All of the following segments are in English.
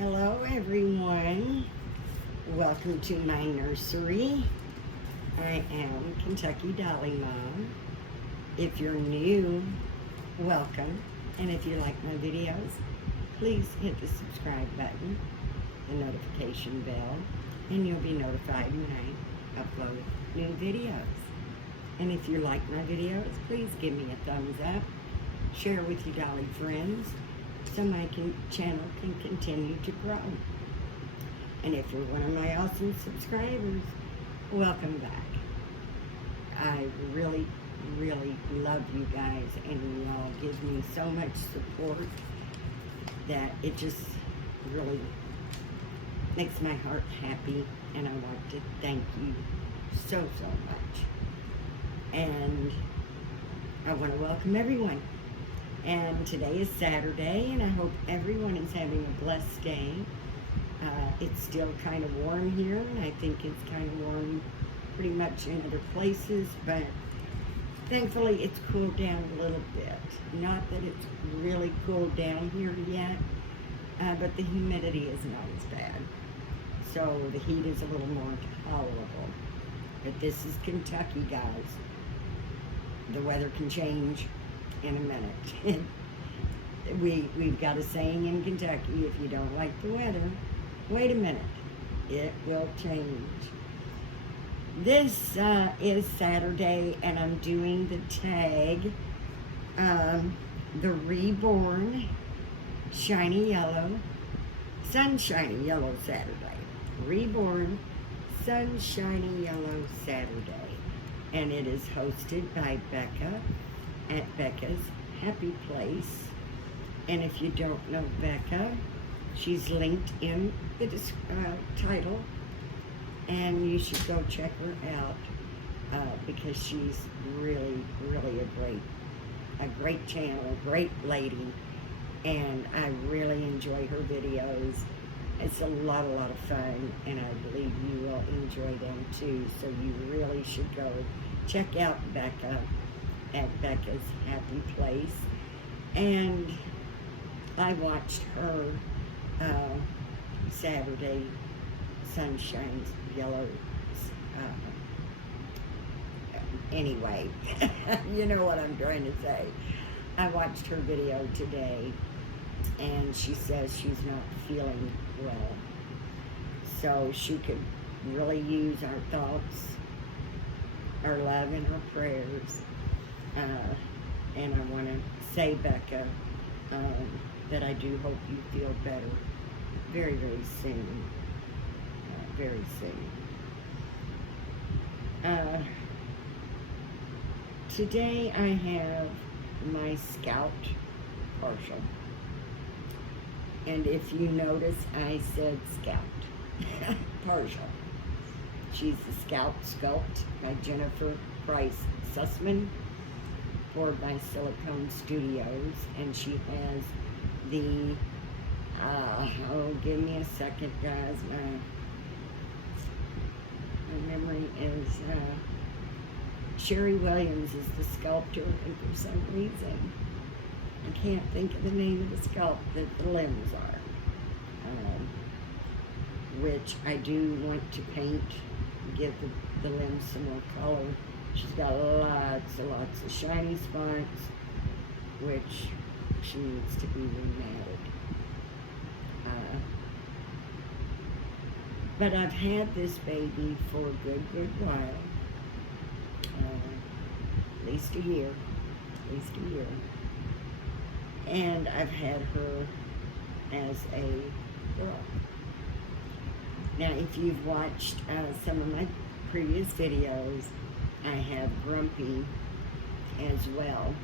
Hello everyone, welcome to my nursery. I am Kentucky Dolly Mom. If you're new, welcome. And if you like my videos, please hit the subscribe button, the notification bell, and you'll be notified when I upload new videos. And if you like my videos, please give me a thumbs up, share with your Dolly friends, so my channel can continue to grow. And if you're one of my awesome subscribers, welcome back. I really, really love you guys, and you all give me so much support that it just really makes my heart happy, and I want to thank you so much. And I want to welcome everyone. And today is Saturday, and I hope everyone is having a blessed day. It's still kind of warm here, and I think it's kind of warm pretty much in other places, but thankfully it's cooled down a little bit. Not that it's really cooled down here yet, but the humidity is not as bad. So the heat is a little more tolerable. But this is Kentucky, guys. The weather can change in a minute. We've got a saying in Kentucky: if you don't like the weather, wait a minute, it will change. This is Saturday, and I'm doing the tag, the Reborn Shiny Yellow, Sunshiny Yellow Saturday. Reborn Sunshiny Yellow Saturday. And it is hosted by Becca at Becca's Happy Place. And if you don't know Becca, she's linked in the title, and you should go check her out because she's really a great channel, a great lady, and I really enjoy her videos. It's a lot of fun, and I believe you will enjoy them too. So you really should go check out Becca at Becca's Happy Place. And I watched her Saturday Sunshine's Yellow. Anyway, you know what I'm trying to say. I watched her video today, and she says she's not feeling well. So she could really use our thoughts, our love, and our prayers. And I want to say, Becca, that I do hope you feel better very soon. Very soon. Today I have my Scout partial. And if you notice, I said Scout partial. She's the Scout Sculpt by Jennifer Price Sussman, poured by Silicone Studios, and she has the give me a second, guys, my memory is Sherry Williams is the sculptor, and for some reason I can't think of the name of the sculpt that the limbs are, which I do want to paint, give the limbs some more color. She's got lots of shiny spots, which she needs to be rematted. But I've had this baby for a good while, at least a year. And I've had her as a girl. Now, if you've watched some of my previous videos, I have Grumpy as well.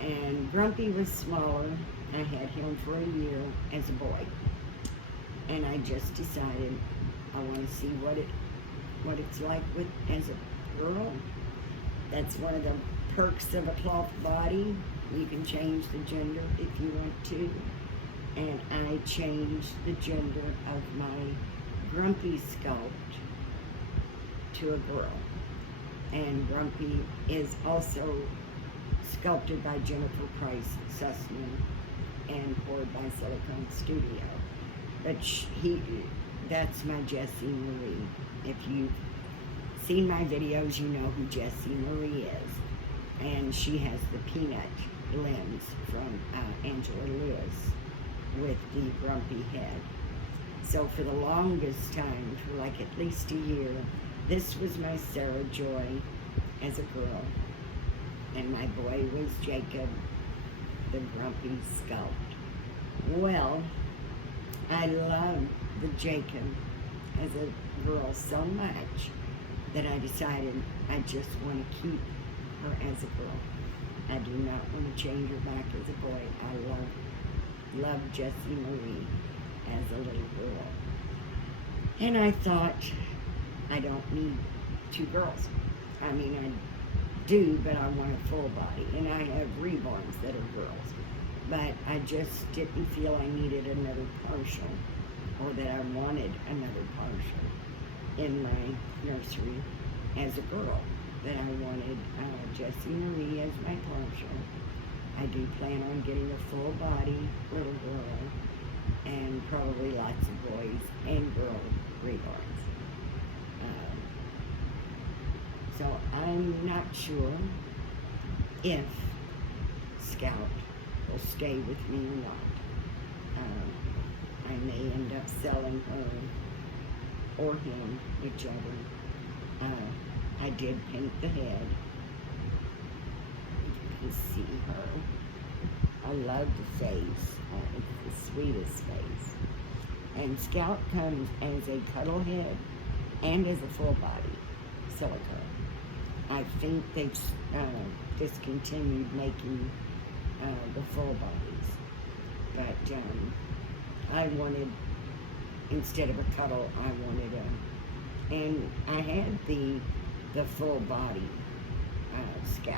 And Grumpy was smaller. I had him for a year as a boy. And I just decided I want to see what it's like as a girl. That's one of the perks of a cloth body. You can change the gender if you want to. And I changed the gender of my Grumpy sculpt to a girl. And Grumpy is also sculpted by Jennifer Price Sussman and poured by Silicone Studio. But that's my Jessie Marie. If you've seen my videos, you know who Jessie Marie is. And she has the peanut lens from Angela Lewis with the grumpy head. So for the longest time, for like at least a year, this was my Sarah Joy as a girl. And my boy was Jacob, the grumpy sculpt. Well, I loved the Jacob as a girl so much that I decided I just want to keep her as a girl. I do not want to change her back as a boy. I love Jessie Marie as a little girl. And I thought, I don't need two girls. I mean, I do, but I want a full body. And I have reborns that are girls. But I just didn't feel I needed another partial, or that I wanted another partial in my nursery as a girl. That I wanted Jessie Marie as my partial. I do plan on getting a full body little girl, and probably lots of boys and girl reborns. So I'm not sure if Scout will stay with me or not. I may end up selling her or him, whichever. I did paint the head. You can see her. I love the face. It's the sweetest face. And Scout comes as a cuddle head and as a full body silicone. I think they've discontinued making the full bodies. But I wanted, instead of a cuddle, I wanted and I had the full body Scout.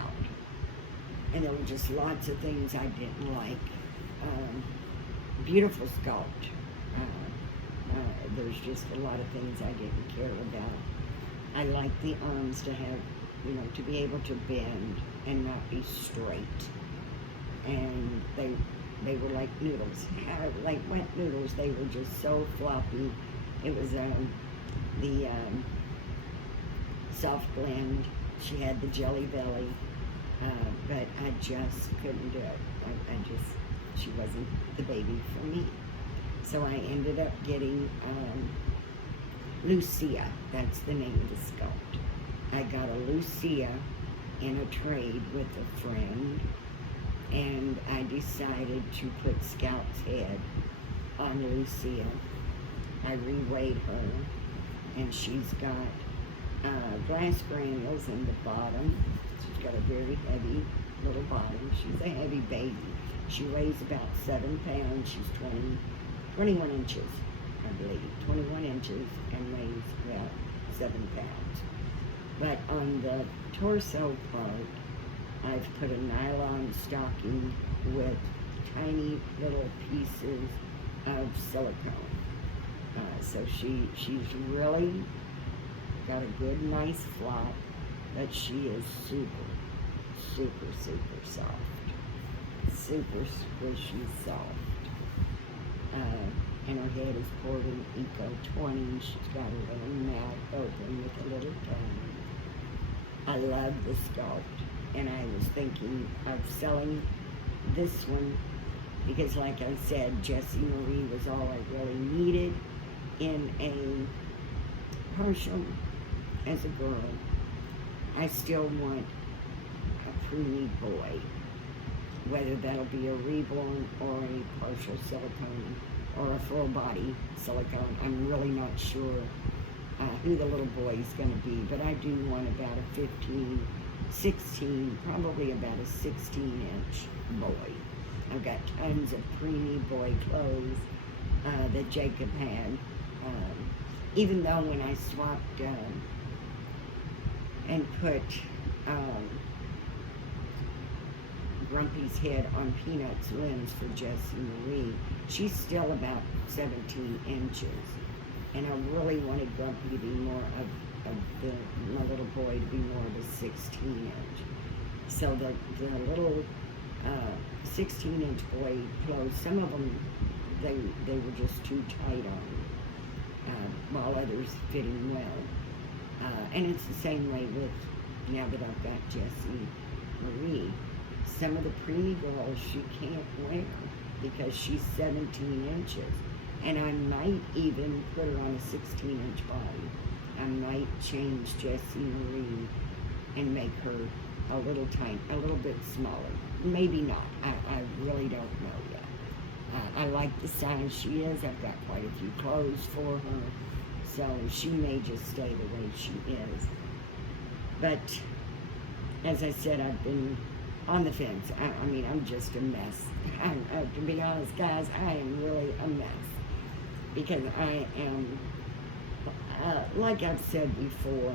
And there were just lots of things I didn't like. Beautiful sculpt. There's just a lot of things I didn't care about. I like the arms to have, to be able to bend and not be straight. And they were like noodles, like wet noodles. They were just so floppy. It was the soft blend. She had the jelly belly, but I just couldn't do it. She wasn't the baby for me. So I ended up getting Lucia. That's the name of the sculpt. I got a Lucia in a trade with a friend, and I decided to put Scout's head on Lucia. I reweighed her, and she's got glass granules in the bottom. She's got a very heavy little bottom. She's a heavy baby. She weighs about 7 pounds. She's 21 inches, I believe. 21 inches and weighs about 7 pounds. But on the torso part, I've put a nylon stocking with tiny little pieces of silicone. So she's really got a good, nice flop, but she is super, super, super soft. Super squishy soft. And her head is poured in Eco 20. She's got a little mouth open with a little tongue. I love the sculpt, and I was thinking of selling this one because, like I said, Jessie Marie was all I really needed in a partial as a girl. I still want a preemie boy, whether that'll be a reborn or a partial silicone or a full body silicone. I'm really not sure who the little boy is going to be, but I do want about a 15, 16, probably about a 16-inch boy. I've got tons of preemie boy clothes that Jacob had. Even though when I swapped and put Grumpy's head on Peanut's lens for Jessie Marie, she's still about 17 inches. And I really wanted Grumpy to be more of my little boy to be more of a 16-inch. So the little 16-inch boy clothes, some of them they were just too tight on me, while others fit him well. And it's the same way with, now that I've got Jessie Marie, some of the preemie girls she can't wear because she's 17 inches. And I might even put her on a 16-inch body. I might change Jessie Marie and make her a little bit smaller. Maybe not. I really don't know yet. I like the size she is. I've got quite a few clothes for her. So she may just stay the way she is. But as I said, I've been on the fence. I mean, I'm just a mess. To be honest, guys, I am really a mess. Because I am, like I've said before,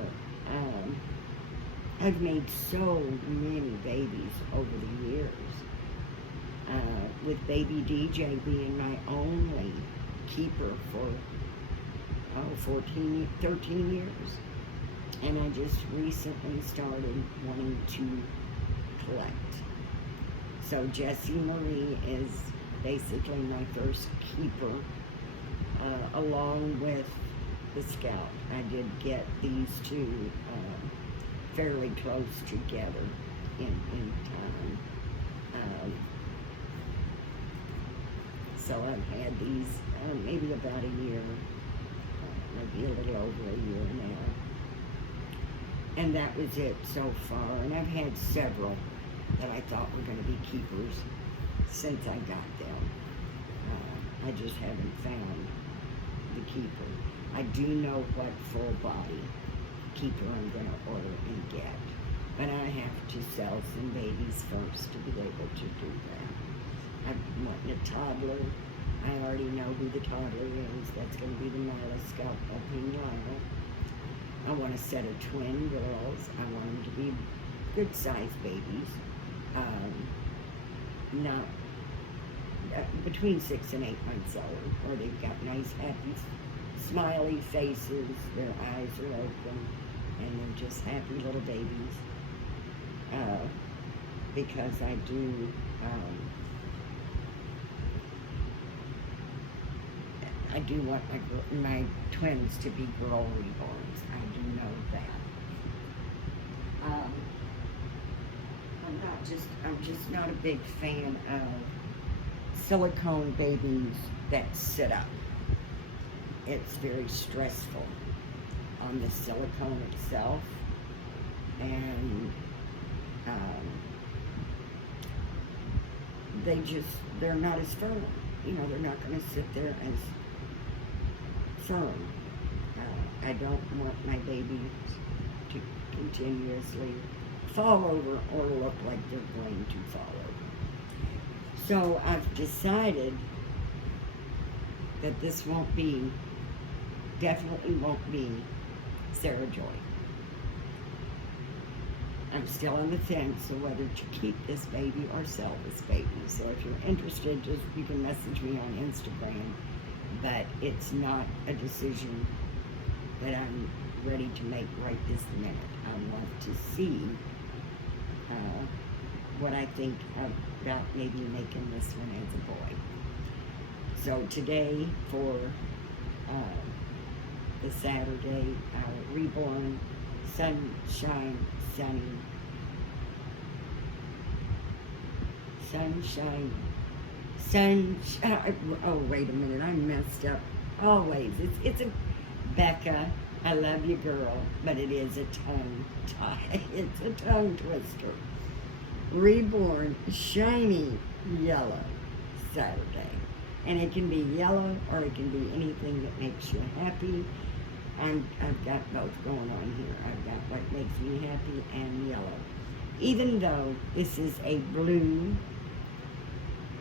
I've made so many babies over the years. With baby DJ being my only keeper for 13 years. And I just recently started wanting to collect. So Jessie Marie is basically my first keeper, along with the Scout. I did get these two fairly close together in time. So I've had these maybe about a year, maybe a little over a year now. And that was it so far. And I've had several that I thought were going to be keepers since I got them. I just haven't found the keeper. I do know what full body keeper I'm going to order and get. But I have to sell some babies first to be able to do that. I'm wanting a toddler. I already know who the toddler is. That's going to be the Mila Sculpting Lila. I want a set of twin girls. I want them to be good-sized babies. Not between 6 and 8 months old, or they've got nice, happy, smiley faces. Their eyes are open, and they're just happy little babies. Because I do. I do want my twins to be girl reborns. I do know that. I'm just not a big fan of silicone babies that sit up. It's very stressful on the silicone itself, and they're not as firm. You know, they're not going to sit there as firm. I don't want my babies to continuously fall over or look like they're going to fall over. So I've decided that this definitely won't be Sarah Joy. I'm still on the fence of whether to keep this baby or sell this baby. So if you're interested, you can message me on Instagram. But it's not a decision that I'm ready to make right this minute. I want to see what I think about maybe making this one as a boy. So today, for the Saturday, reborn, sunshine, oh, wait a minute, I messed up. Always, it's a Becca, I love you, girl, but it is a tongue tie. It's a tongue twister. Reborn, shiny yellow Saturday. And it can be yellow or it can be anything that makes you happy. I've got both going on here. I've got what makes me happy and yellow. Even though this is a blue,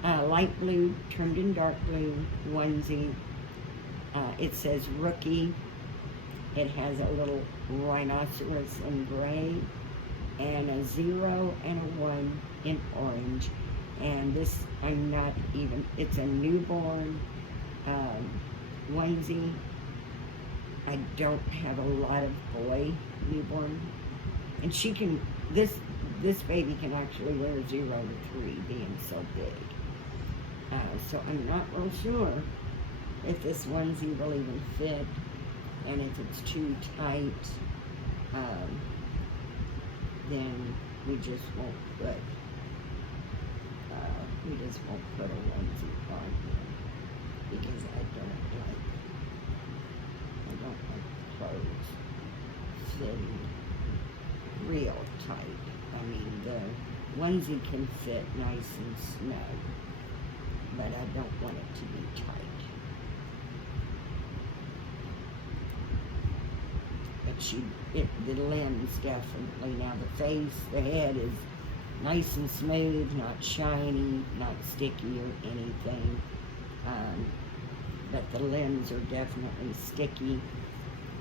light blue, trimmed in dark blue onesie. It says Rookie. It has a little rhinoceros in gray, and a 0 and a 1 in orange. And this, it's a newborn onesie. I don't have a lot of boy newborn. And this baby can actually wear 0 to 3, being so big. So I'm not real sure if this onesie will even fit, and if it's too tight, then we just won't put a onesie on here, because I don't like clothes fitting real tight. I mean, the onesie can fit nice and snug, but I don't want it to be tight. But the limbs definitely. Now the face, the head is nice and smooth, not shiny, not sticky or anything. But the limbs are definitely sticky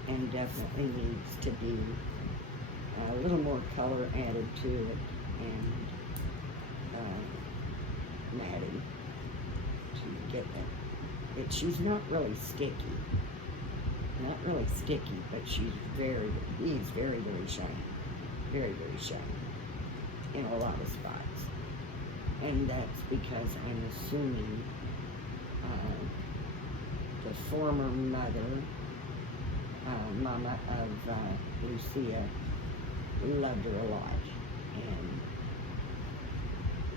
and definitely needs to be a little more color added to it, and matting to get that. But she's not really sticky. Not really sticky, but he's very, very shiny. Very, very shiny in a lot of spots. And that's because I'm assuming the former mother, mama of Lucia, loved her a lot and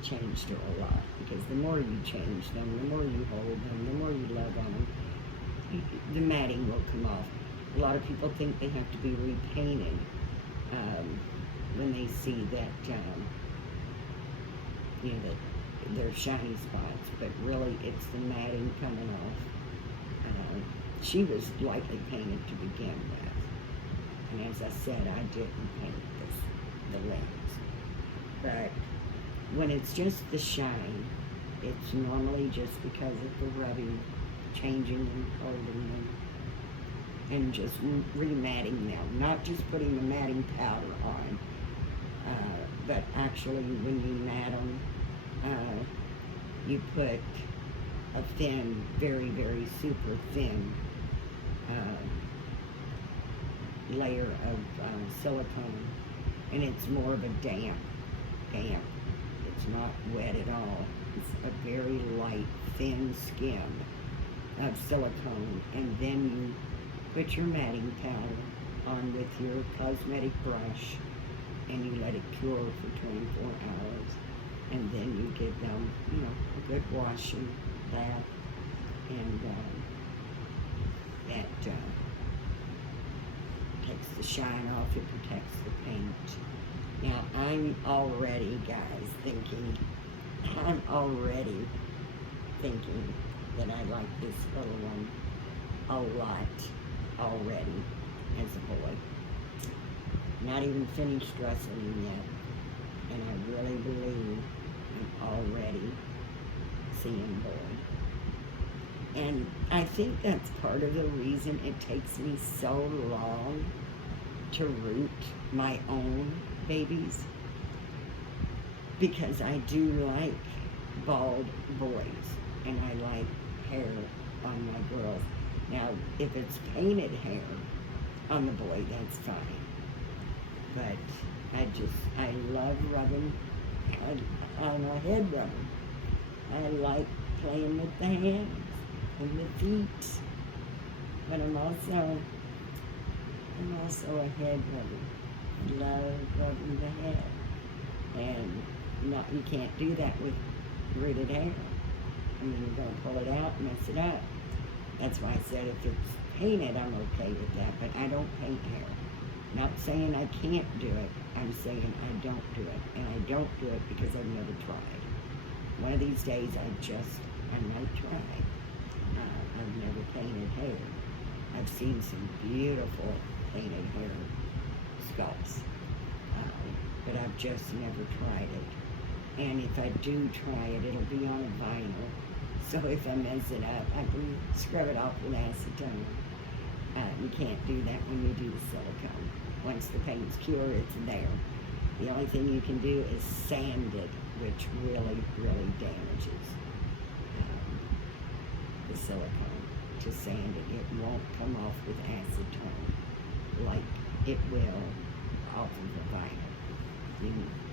changed her a lot. Because the more you change them, the more you hold them, the more you love on them, the matting will come off. A lot of people think they have to be repainted when they see that, that they're shiny spots, but really it's the matting coming off. She was lightly painted to begin with, and as I said, I didn't paint the lens. But when it's just the shine, it's normally just because of the rubbing, changing them, holding them, and just rematting them. Not just putting the matting powder on, but actually when you mat them, you put a thin, very, very super thin layer of silicone, and it's more of a damp. It's not wet at all. It's a very light, thin skin of silicone, and then you put your matting powder on with your cosmetic brush, and you let it cure for 24 hours, and then you give them, a good washing bath, and that takes the shine off, it protects the paint. Now, I'm already, guys, thinking that I like this little one a lot already as a boy. Not even finished dressing him yet, and I really believe I'm already seeing boy. And I think that's part of the reason it takes me so long to root my own babies, because I do like bald boys, and I like hair on my girls. Now, if it's painted hair on the boy, that's fine. But I love rubbing on a head rubbing. I like playing with the hands and the feet, but I'm also a head rubber. I love rubbing the head, and you can't do that with rooted hair. I mean, you're going to pull it out and mess it up. That's why I said if it's painted, I'm okay with that, but I don't paint hair. Not saying I can't do it, I'm saying I don't do it, and I don't do it because I've never tried. One of these days I might try. I've never painted hair. I've seen some beautiful painted hair sculpts, but I've just never tried it. And if I do try it, it'll be on a vinyl. So if I mess it up, I can scrub it off with acetone. You can't do that when you do the silicone. Once the paint's cured, it's there. The only thing you can do is sand it, which really, really damages the silicone. To sand it, it won't come off with acetone like it will off of the vinyl.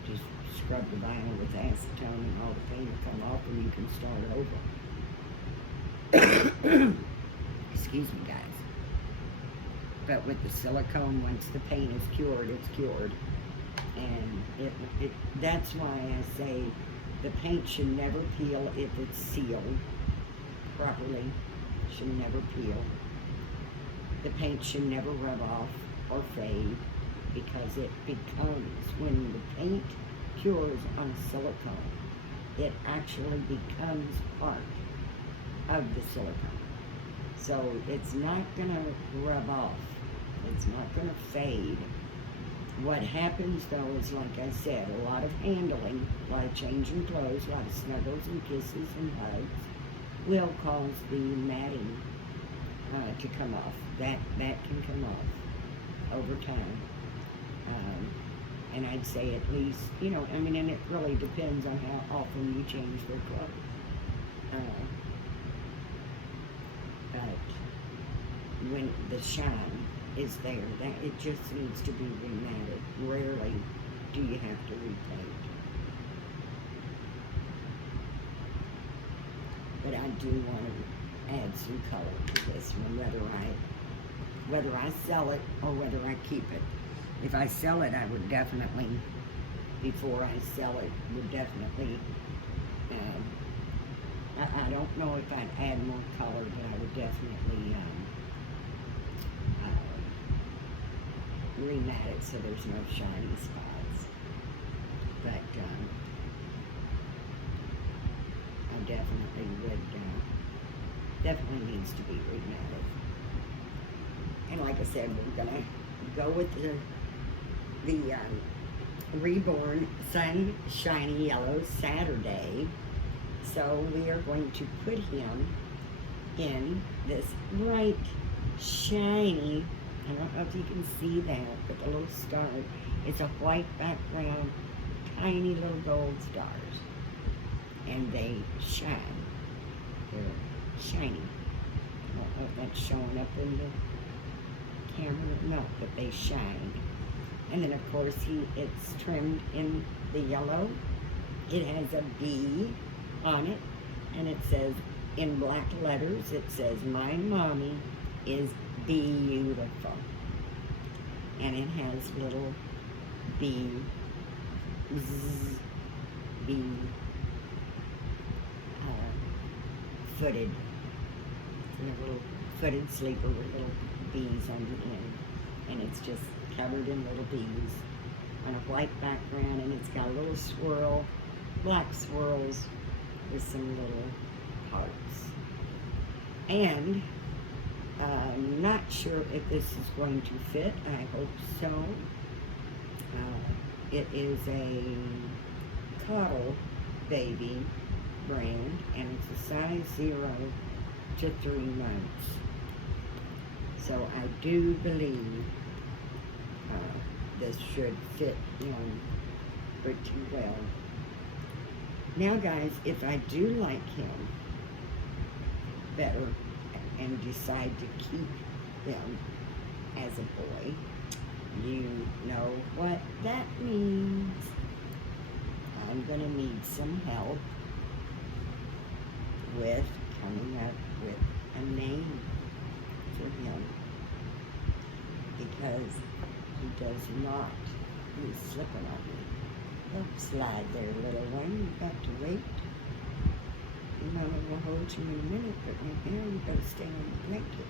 Just scrub the vinyl with acetone and all the paint will come off and you can start over. Excuse me, guys. But with the silicone, once the paint is cured, it's cured. And that's why I say the paint should never peel if it's sealed properly. Should never peel. The paint should never rub off or fade, because it becomes, when the paint cures on silicone, it actually becomes part of the silicone. So it's not gonna rub off. It's not gonna fade. What happens though is, like I said, a lot of handling, a lot of changing clothes, a lot of snuggles and kisses and hugs will cause the matting to come off. That can come off over time. And I'd say at least, you know, I mean, and it really depends on how often you change their clothes. But when the shine is there, that it just needs to be rematted. Rarely do you have to repaint. But I do want to add some color to this one, whether I sell it or whether I keep it. If I sell it, I would definitely, before I sell it, would definitely, I don't know if I'd add more color, but I would definitely remat it so there's no shiny spots. But I definitely would, definitely needs to be rematted. And like I said, we're gonna go with the Reborn Sun Shiny Yellow Saturday. So we are going to put him in this bright, shiny, I don't know if you can see that, but the little star, it's a white background, tiny little gold stars. And they shine. They're shiny. I don't know if that's showing up in the camera, no, but they shine. And then of course it's trimmed in the yellow. It has a B on it, and it says in black letters, it says, "My mommy is beautiful." And it has little B footed, little footed sleeper with little bees on the end, and it's just covered in little bees on a white background, and it's got a little swirl, black swirls with some little hearts. And I'm not sure if this is going to fit. I hope so. It is a Coddle Baby brand, and it's a size 0 to 3 months. So I do believe this should fit him pretty well. Now guys, if I do like him better and decide to keep him as a boy, you know what that means. I'm gonna need some help with coming up with a name for him, because he does not, he's slipping on me. Oh, slide there, little one, you've got to wait. Mama will hold you in a minute, but right now you've got to stay on the blanket.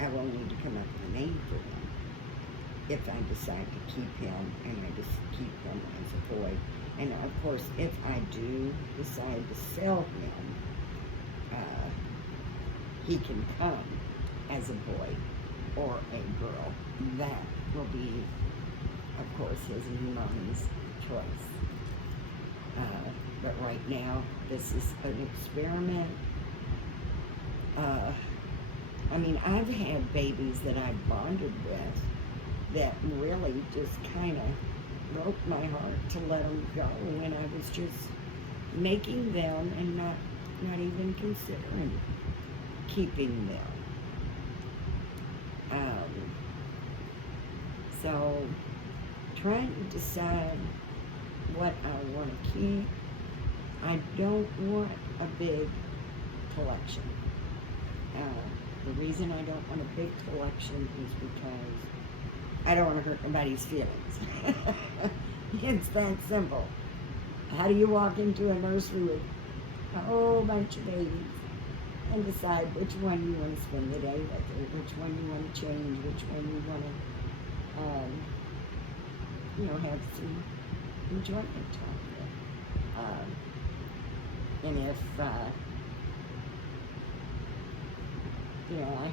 I will need to come up with a name for him if I decide to keep him, and I just keep him as a boy. And of course, if I do decide to sell him, he can come as a boy or a girl. That will be, of course, his mommy's choice. But right now, this is an experiment. I mean, I've had babies that I've bonded with that really just kind of broke my heart to let them go when I was just making them and not even considering keeping them. So trying to decide what I want to keep. I don't want a big collection. The reason I don't want a big collection is because I don't want to hurt anybody's feelings. It's that simple. How do you walk into a nursery with a whole bunch of babies and decide which one you want to spend the day with, or which one you want to change, which one you want to, have some enjoyment time with? And if, I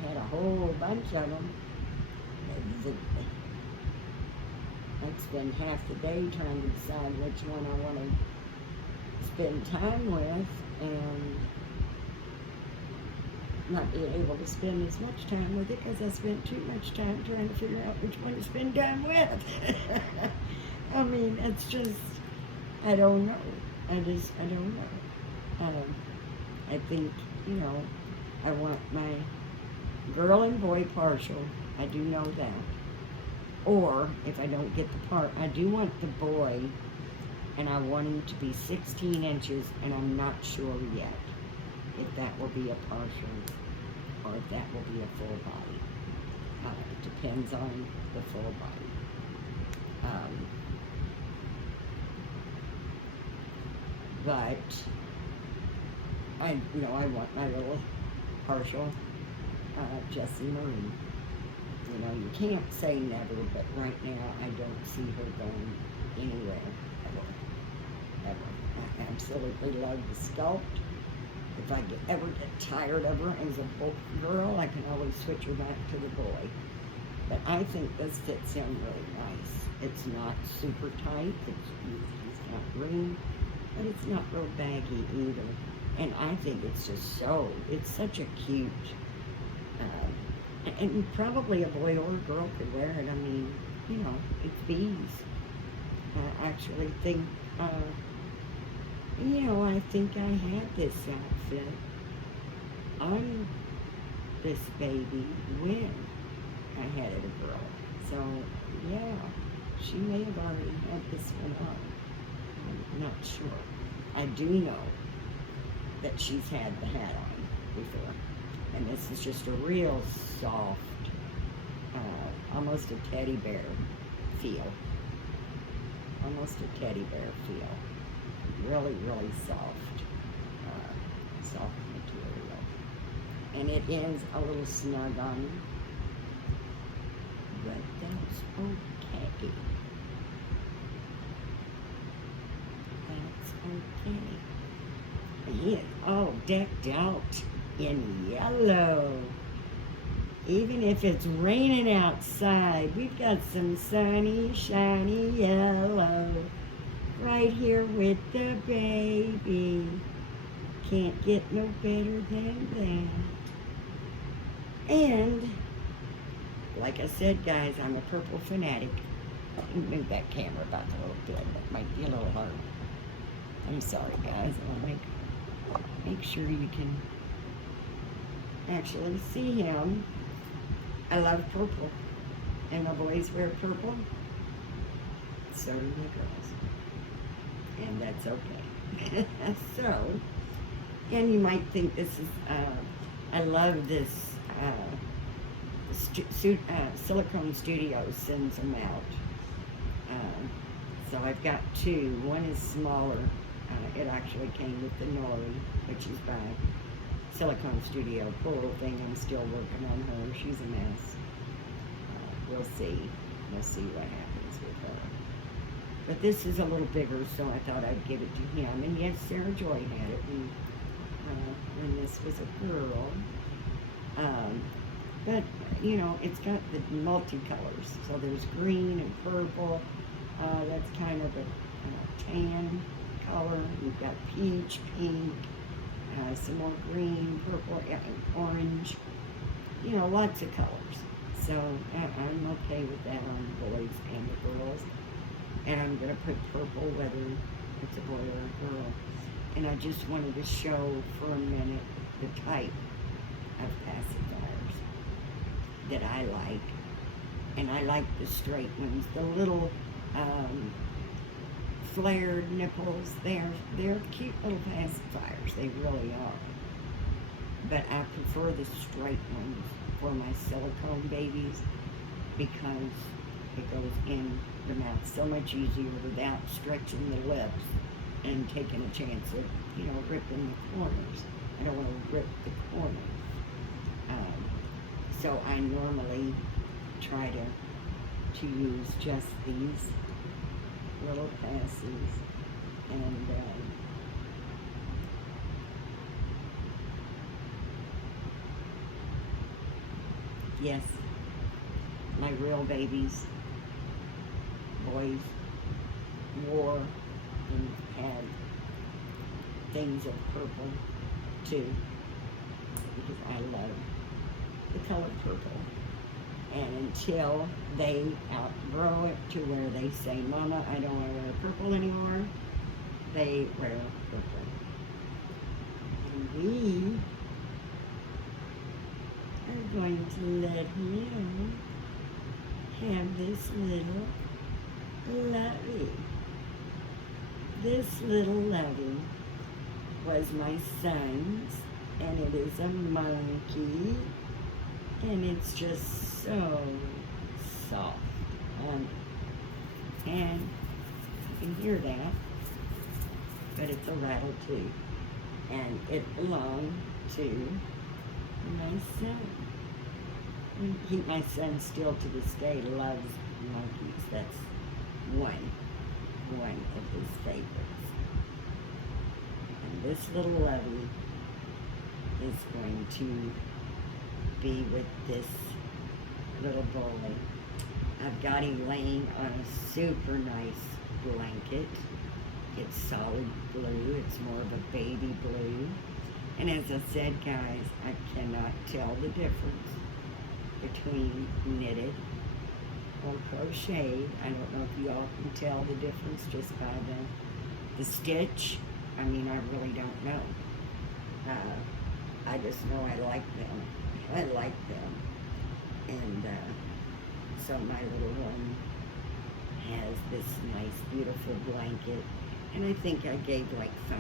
had a whole bunch of them, I'd spend half the day trying to decide which one I want to spend time with, and not being able to spend as much time with it because I spent too much time trying to figure out which one to spend time with. I mean, it's just, I don't know. I don't know. I think, I want my girl and boy partial. I do know that. Or, if I don't get the part, I do want the boy, and I want him to be 16 inches, and I'm not sure yet if that will be a partial or if that will be a full body. It depends on the full body. But I want my little partial Jessie Marie. You can't say never, but right now I don't see her going anywhere ever. I absolutely love the sculpt. If I ever get tired of her as a girl, I can always switch her back to the boy. But I think this fits him really nice. It's not super tight. It's not green, but it's not real baggy either. And I think it's just it's such a cute, and probably a boy or a girl could wear it. I mean, it's bees. I actually think, I think I had this outfit on this baby when I had it a girl. So, yeah, she may have already had this one on. I'm not sure. I do know that she's had the hat on before. And this is just a real soft, almost a teddy bear feel. Almost a teddy bear feel. Really, really soft, soft material. And it is a little snug on you, but that's okay. That's okay. He is all decked out in yellow. Even if it's raining outside, we've got some sunny, shiny yellow right here with the baby. Can't get no better than that. And, like I said, guys, I'm a purple fanatic. Let me move that camera back a little bit. That might be a little hard. I'm sorry, guys. I'll make sure you can actually see him. I love purple, and my boys wear purple, so do my girls, and that's okay. So, and you might think this is, I love this, Silicone Studios sends them out. So I've got two. One is smaller. It actually came with the Nursery, which is by Silicone Studio. Poor little thing, I'm still working on her. She's a mess. We'll see. We'll see what happens with her. But this is a little bigger, so I thought I'd give it to him. And yes, Sarah Joy had it when this was a girl. But, it's got the multicolors. So there's green and purple. That's kind of a tan color. We've got peach, pink, some more green, purple, and orange. Lots of colors. So I'm okay with that on the boys and the girls. And I'm going to put purple whether it's a boy or a girl. And I just wanted to show for a minute the type of pacifiers that I like. And I like the straight ones. The little um, flared nipples. They're cute little pacifiers. They really are. But I prefer the straight ones for my silicone babies because it goes in the mouth so much easier without stretching the lips and taking a chance of, ripping the corners. I don't want to rip the corners. So I normally try to use just these little passes, and yes, my real babies, boys, wore and had things of purple too, because I love the color purple. And until they outgrow it to where they say, Mama, I don't want to wear purple anymore, they wear purple. And we are going to let him have this little lovey. This little lovey was my son's, and it is a monkey, and it's just so soft. And you can hear that, but it's a rattle too. And it belonged to my son. And my son still to this day loves monkeys. That's one of his favorites. And this little lovey is going to be with this little boy. I've got him laying on a super nice blanket. It's solid blue. It's more of a baby blue. And as I said, guys, I cannot tell the difference between knitted or crocheted. I don't know if you all can tell the difference just by the stitch. I mean, I really don't know. I just know I like them. I like them. And so my little one has this nice, beautiful blanket. And I think I gave like $5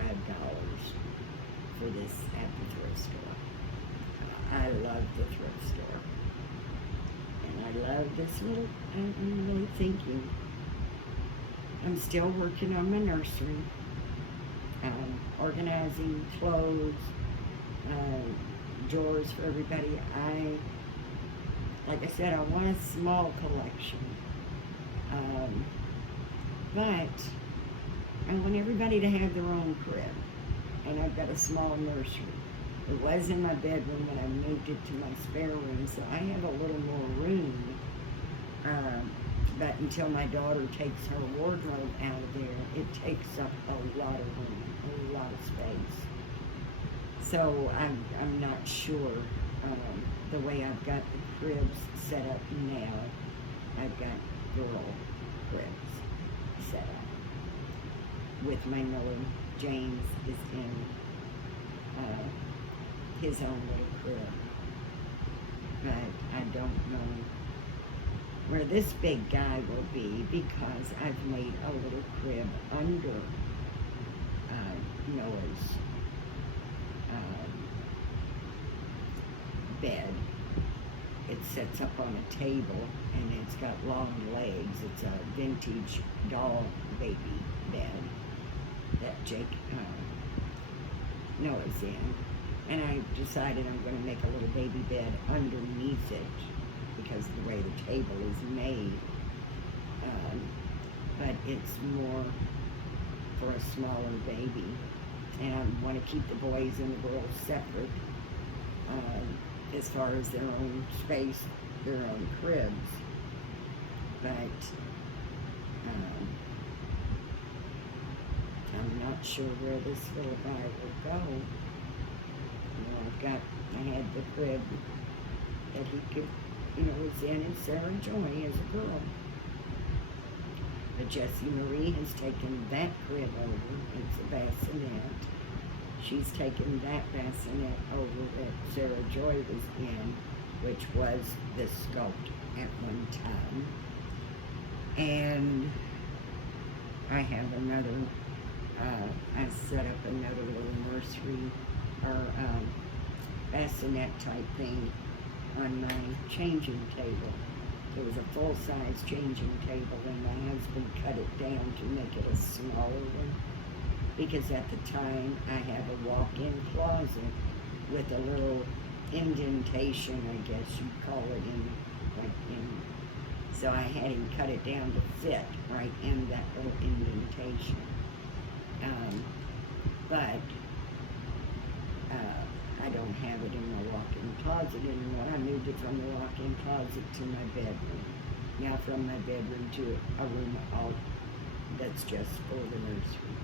for this at the thrift store. I love the thrift store. And I love this little, I'm really thinking. I'm still working on my nursery. Organizing clothes, drawers for everybody. Like I said, I want a small collection. But I want everybody to have their own crib. And I've got a small nursery. It was in my bedroom when I moved it to my spare room, so I have a little more room. But until my daughter takes her wardrobe out of there, it takes up a lot of room, a lot of space. So I'm not sure. The way I've got the cribs set up now, I've got girl cribs set up. With my Miller, James is in his own little crib. But I don't know where this big guy will be because I've made a little crib under Noah's bed. It sits up on a table and it's got long legs. It's a vintage doll baby bed that Jake Noah's in. And I decided I'm going to make a little baby bed underneath it because of the way the table is made. But it's more for a smaller baby. And I want to keep the boys and the girls separate as far as their own space, their own cribs. But I'm not sure where this little guy will go. I had the crib that he could, was in, and Sarah Joy as a girl. But Jessie Marie has taken that crib over. It's a bassinet. She's taken that bassinet over that Sarah Joy was in, which was the Sculpt at one time. And I have another, I set up another little nursery or bassinet type thing on my changing table. It was a full-size changing table, and my husband cut it down to make it a smaller one, because at the time I had a walk-in closet with a little indentation, I guess you'd call it, so I had him cut it down to fit right in that little indentation. But I don't have it in my walk-in closet anymore. I moved it from the walk-in closet to my bedroom. Now from my bedroom to a room out that's just for the nursery.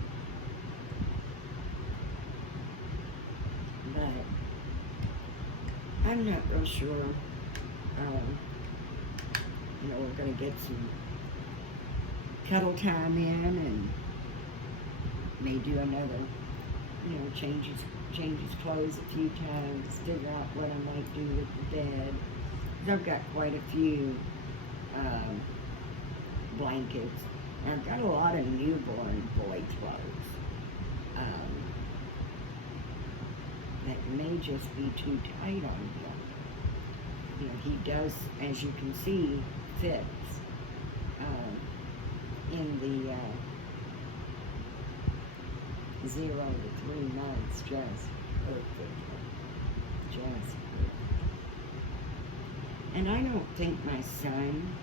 But I'm not real sure. We're going to get some cuddle time in, and may do another, change his clothes a few times, figure out what I might do with the bed. 'Cause I've got quite a few blankets. And I've got a lot of newborn boy clothes that may just be too tight on him. He does, as you can see, fits in the 0 to 3 months, just perfect. Just perfect. And I don't think my son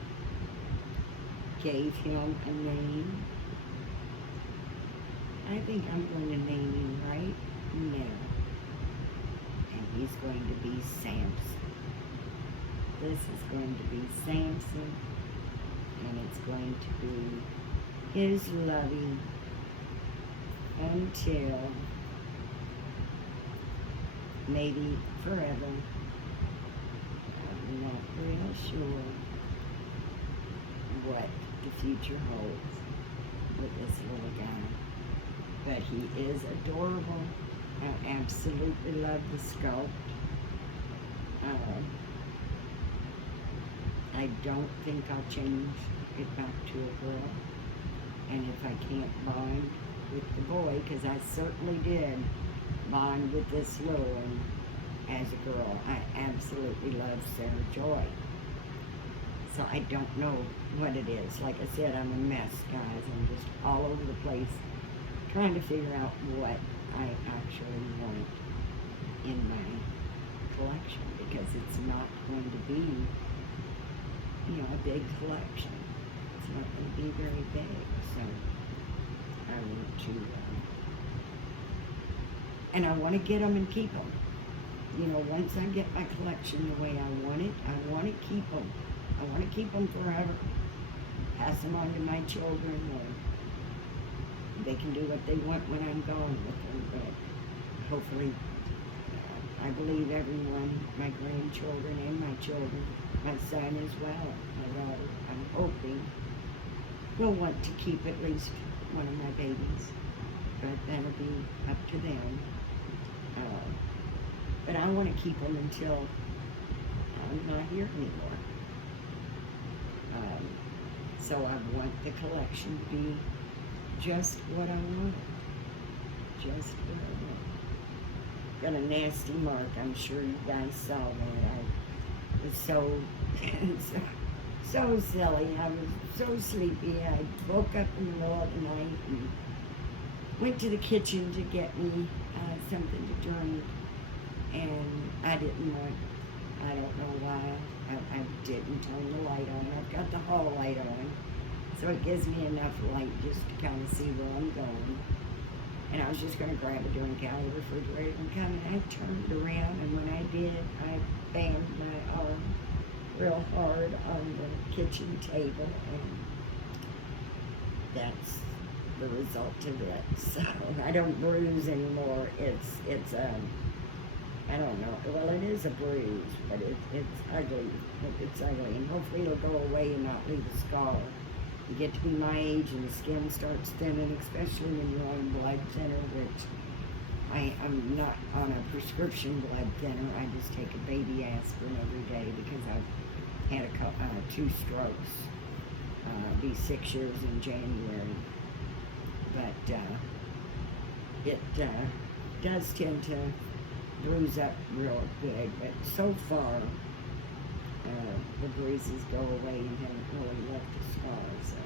gave him a name. I think I'm going to name him right now. And he's going to be Samson. This is going to be Samson, and it's going to be his loving until maybe forever. I'm not real sure what the future holds with this little guy, but he is adorable. I absolutely love the sculpt. I don't think I'll change it back to a girl. And if I can't bond with the boy, because I certainly did bond with this little one as a girl. I absolutely love Sarah Joy. So I don't know what it is. Like I said, I'm a mess, guys. I'm just all over the place trying to figure out what I actually want in my collection, because it's not going to be a big collection. It's not going to be very big, so I want to, and I want to get them and keep them. Once I get my collection the way I want to keep them. I want to keep them forever. Pass them on to my children, or they can do what they want when I'm gone with them, but hopefully, I believe everyone, my grandchildren and my children, my son as well, my daughter, I'm hoping, will want to keep at least one of my babies, but that'll be up to them. But I want to keep them until I'm not here anymore. So I want the collection to be just what I want. Just what I want. Got a nasty mark. I'm sure you guys saw that. I was so silly. I was so sleepy. I woke up in the middle of the night and went to the kitchen to get me something to drink. And I don't know why, I didn't turn the light on. I've got the hall light on, so it gives me enough light just to kind of see where I'm going. And I was just going to grab a drink out of the refrigerator and come, and I turned around, and when I did, I banged my arm real hard on the kitchen table, and that's the result of it. So I don't bruise anymore. It's I don't know. Well, it is a bruise, but it's ugly. It's ugly, and hopefully it'll go away and not leave a scar. You get to be my age and the skin starts thinning, especially when you're on blood thinner, which I'm not on a prescription blood thinner. I just take a baby aspirin every day because I've had 2 strokes. Be 6 years in January. but it does tend to bruise up real good. But so far, the bruises go away and haven't really left the scar, so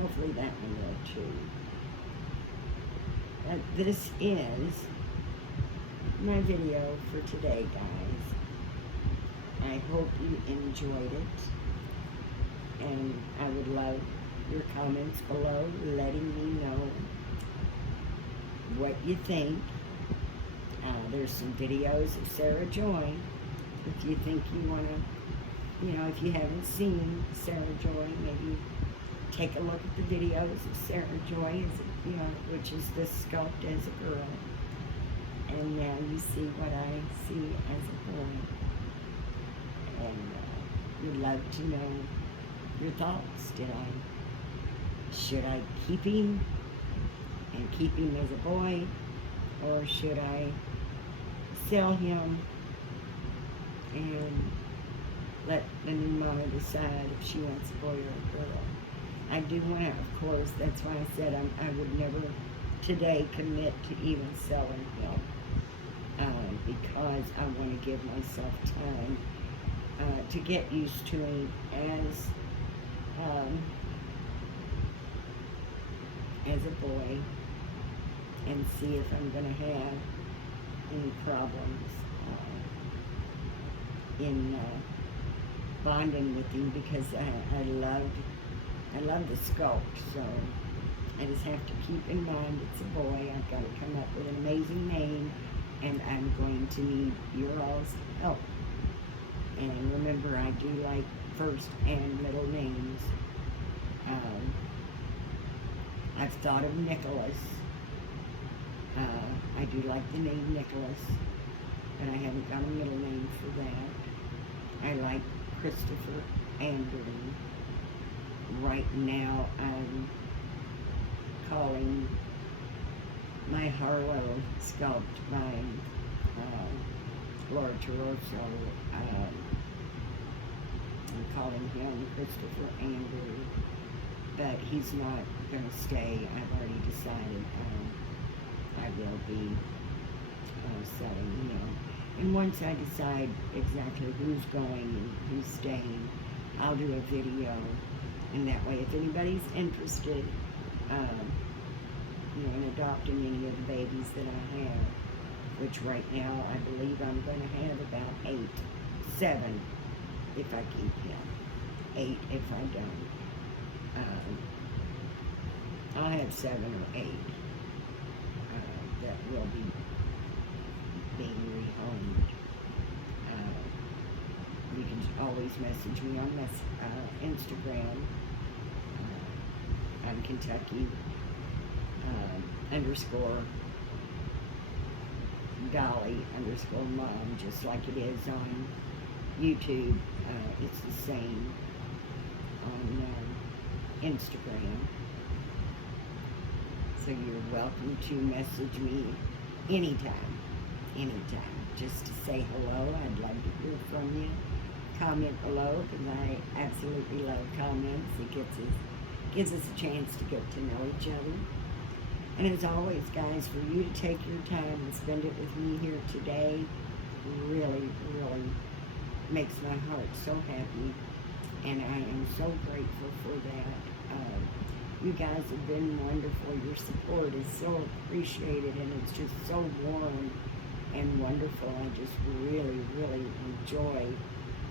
hopefully that one will too. This is my video for today, guys. I hope you enjoyed it, and I would love your comments below letting me know what you think. There's some videos of Sarah Joy. If you think you want to, if you haven't seen Sarah Joy, maybe take a look at the videos of Sarah Joy, which is the Sculpt as a Girl. And now you see what I see as a boy. And we'd love to know your thoughts. Should I keep him and keep him as a boy, or should I sell him and let the new mama decide if she wants a boy or a girl? I do want to, of course, that's why I said I would never today commit to even selling him, because I want to give myself time to get used to him as a boy, and see if I'm going to have any problems in bonding with him, because I love the sculpt. So I just have to keep in mind it's a boy. I've got to come up with an amazing name, and I'm going to need your all's help. And remember, I do like first and middle names. I've thought of Nicholas. I do like the name Nicholas, but I haven't got a middle name for that. I like Christopher Andrew. Right now, I'm calling my Harlow sculpt by Laura Taroso. I'm calling him Christopher Andrew, but he's not going to stay. I've already decided I will be selling him. And once I decide exactly who's going and who's staying, I'll do a video. And that way, if anybody's interested, in adopting any of the babies that I have, which right now I believe I'm going to have about 7 if I keep him, 8 if I don't. I'll have 7 or 8 that will be being rehomed. You can always message me on Instagram. I'm Kentucky _Dolly_mom, just like it is on YouTube. It's the same on Instagram. So you're welcome to message me anytime, just to say hello. I'd love to hear from you. Comment below, because I absolutely love comments. It gives us a chance to get to know each other. And as always, guys, for you to take your time and spend it with me here today really, really makes my heart so happy, and I am so grateful for that. You guys have been wonderful. Your support is so appreciated, and it's just so warm and wonderful. I just really, really enjoy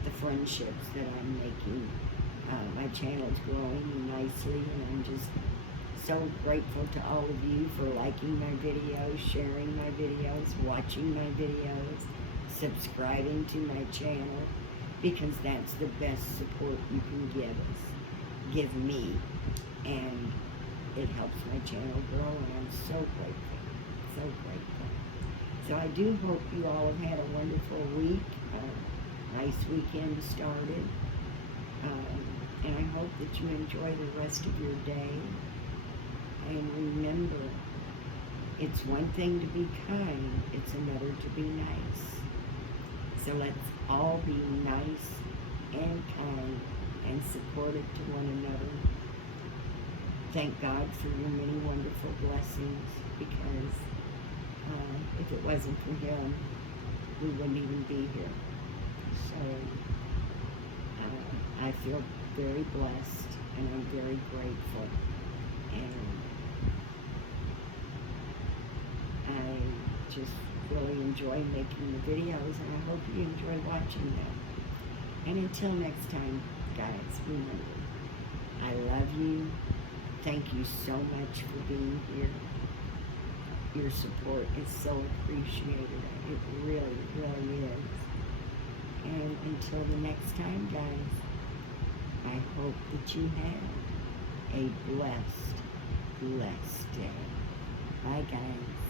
the friendships that I'm making. My channel is growing nicely, and I'm just so grateful to all of you for liking my videos, sharing my videos, watching my videos, subscribing to my channel, because that's the best support you can give me, and it helps my channel grow, and I'm so grateful. So I do hope you all have had a wonderful week, nice weekend started, and I hope that you enjoy the rest of your day. And remember, it's one thing to be kind, it's another to be nice. So let's all be nice and kind and supportive to one another. thank God for your many wonderful blessings, because if it wasn't for Him, we wouldn't even be here. So I feel very blessed, and I'm very grateful, and I just really enjoy making the videos, and I hope you enjoy watching them. And until next time, guys, remember, I love you. Thank you so much for being here. Your support is so appreciated. It really, really is. And until the next time, guys, I hope that you have a blessed day. Bye, guys.